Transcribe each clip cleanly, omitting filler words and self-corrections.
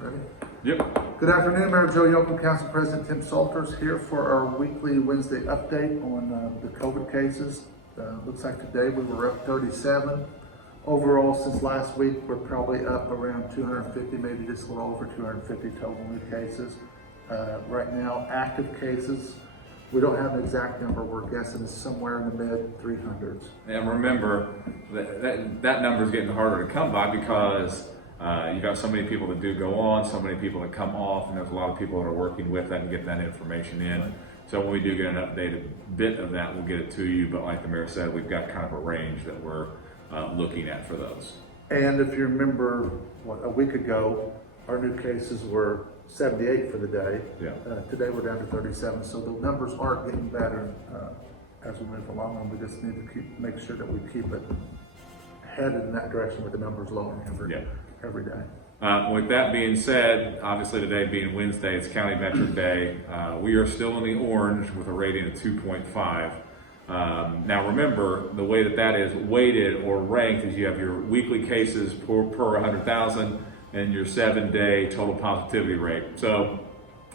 Ready? Yep. Good afternoon, Mayor Joe Yoakum, Council President Tim Salters here for our weekly Wednesday update on the COVID cases. Looks like today we were up 37. Overall, since last week, we're probably up around 250, maybe just a little over 250 total new cases. Right now, active cases, we don't have an exact number. We're guessing it's somewhere in the mid 300s. And remember, that number is getting harder to come by because you got so many people that do go on, so many people that come off, and there's a lot of people that are working with that and getting that information in. Right. So when we do get an updated bit of that, we'll get it to you. But like the mayor said, we've got kind of a range that we're looking at for those. And if you remember, a week ago, our new cases were 78 for the day. Yeah. Today we're down to 37, so the numbers are getting better as we move along, and we just need to make sure that we keep it headed in that direction with the numbers lowering every day. With that being said, obviously today being Wednesday, it's County Metric Day. We are still in the orange with a rating of 2.5. Now remember, the way that is weighted or ranked is you have your weekly cases per 100,000 and your 7-day total positivity rate. So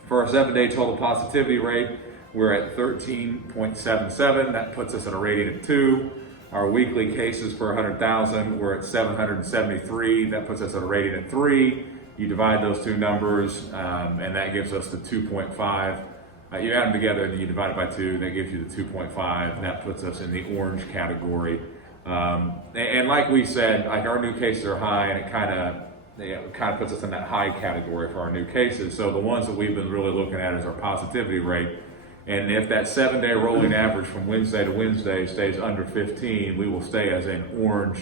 for our 7-day total positivity rate, we're at 13.77. That puts us at a rating of 2. Our weekly cases per 100,000, we're at 773. That puts us at a rating of 3. You divide those two numbers, and that gives us the 2.5. You add them together and you divide it by 2, that gives you the 2.5, and that puts us in the orange category. And like we said, like our new cases are high, and it kind of puts us in that high category for our new cases. So the ones that we've been really looking at is our positivity rate. And if that 7-day rolling average from Wednesday to Wednesday stays under 15, we will stay as an orange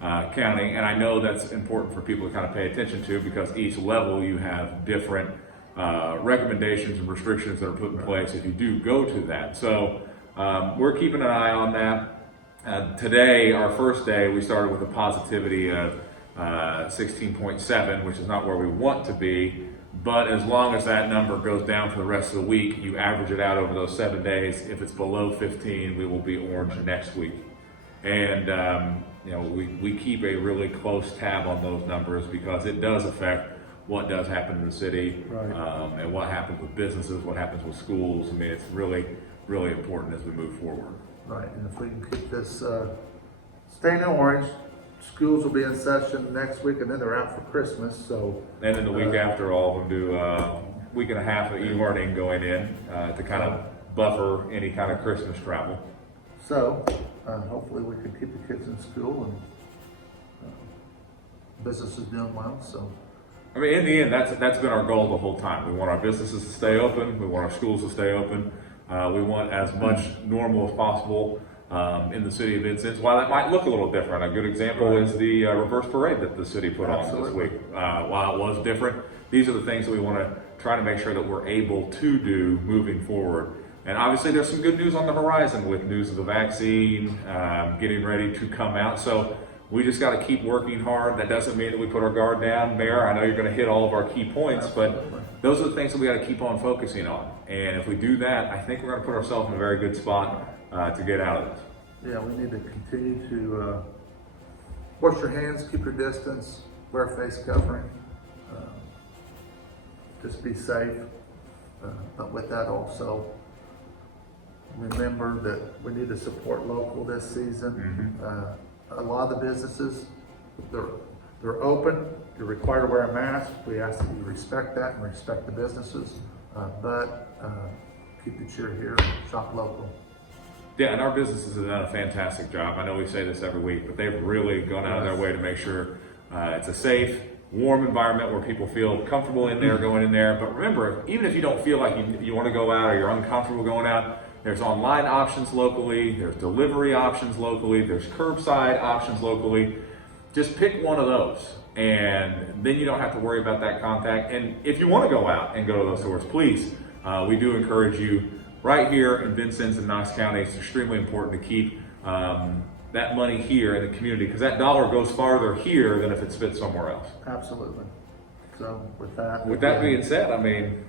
county. And I know that's important for people to kind of pay attention to because each level you have different recommendations and restrictions that are put in place if you do go to that. So we're keeping an eye on that. Today, our first day, we started with a positivity of 16.7, which is not where we want to be. But as long as that number goes down for the rest of the week, you average it out over those 7 days. If it's below 15, we will be orange next week. And we keep a really close tab on those numbers because it does affect what does happen in the city, right. And what happens with businesses, what happens with schools. I mean, it's really, really important as we move forward. Right, and if we can keep this staying in orange, schools will be in session next week, and then they're out for Christmas. So, and then the week after, all of them do a week and a half of e-learning going in to kind of buffer any kind of Christmas travel. So, hopefully, we can keep the kids in school and business is doing well. So, I mean, in the end, that's been our goal the whole time. We want our businesses to stay open. We want our schools to stay open. We want as much normal as possible. In the city of Vincennes. While that might look a little different, a good example is the reverse parade that the city put on this week. While it was different, these are the things that we want to try to make sure that we're able to do moving forward. And obviously there's some good news on the horizon with news of the vaccine getting ready to come out. So we just got to keep working hard. That doesn't mean that we put our guard down. Mayor, I know you're going to hit all of our key points, but those are the things that we got to keep on focusing on. And if we do that, I think we're going to put ourselves in a very good spot to get out of this. Yeah, we need to continue to wash your hands, keep your distance, wear a face covering, just be safe. But with that also, remember that we need to support local this season. A lot of the businesses, they're open. You're required to wear a mask. We ask that you respect that and respect the businesses, but keep the cheer here, shop local. Yeah, and our businesses have done a fantastic job. I know we say this every week, but they've really gone out of their way to make sure it's a safe, warm environment where people feel comfortable in there, going in there. But remember, even if you don't feel like you want to go out or you're uncomfortable going out, there's online options locally, there's delivery options locally, there's curbside options locally. Just pick one of those, and then you don't have to worry about that contact. And if you want to go out and go to those stores, please, we do encourage you. Right here in Vincennes and Knox County, it's extremely important to keep that money here in the community because that dollar goes farther here than if it's spent somewhere else. Absolutely. So with that being said, I mean,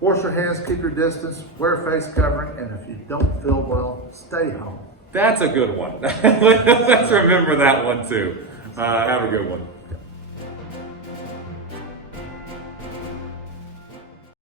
wash your hands, keep your distance, wear a face covering, and if you don't feel well, stay home. That's a good one. Let's remember that one too. Have a good one.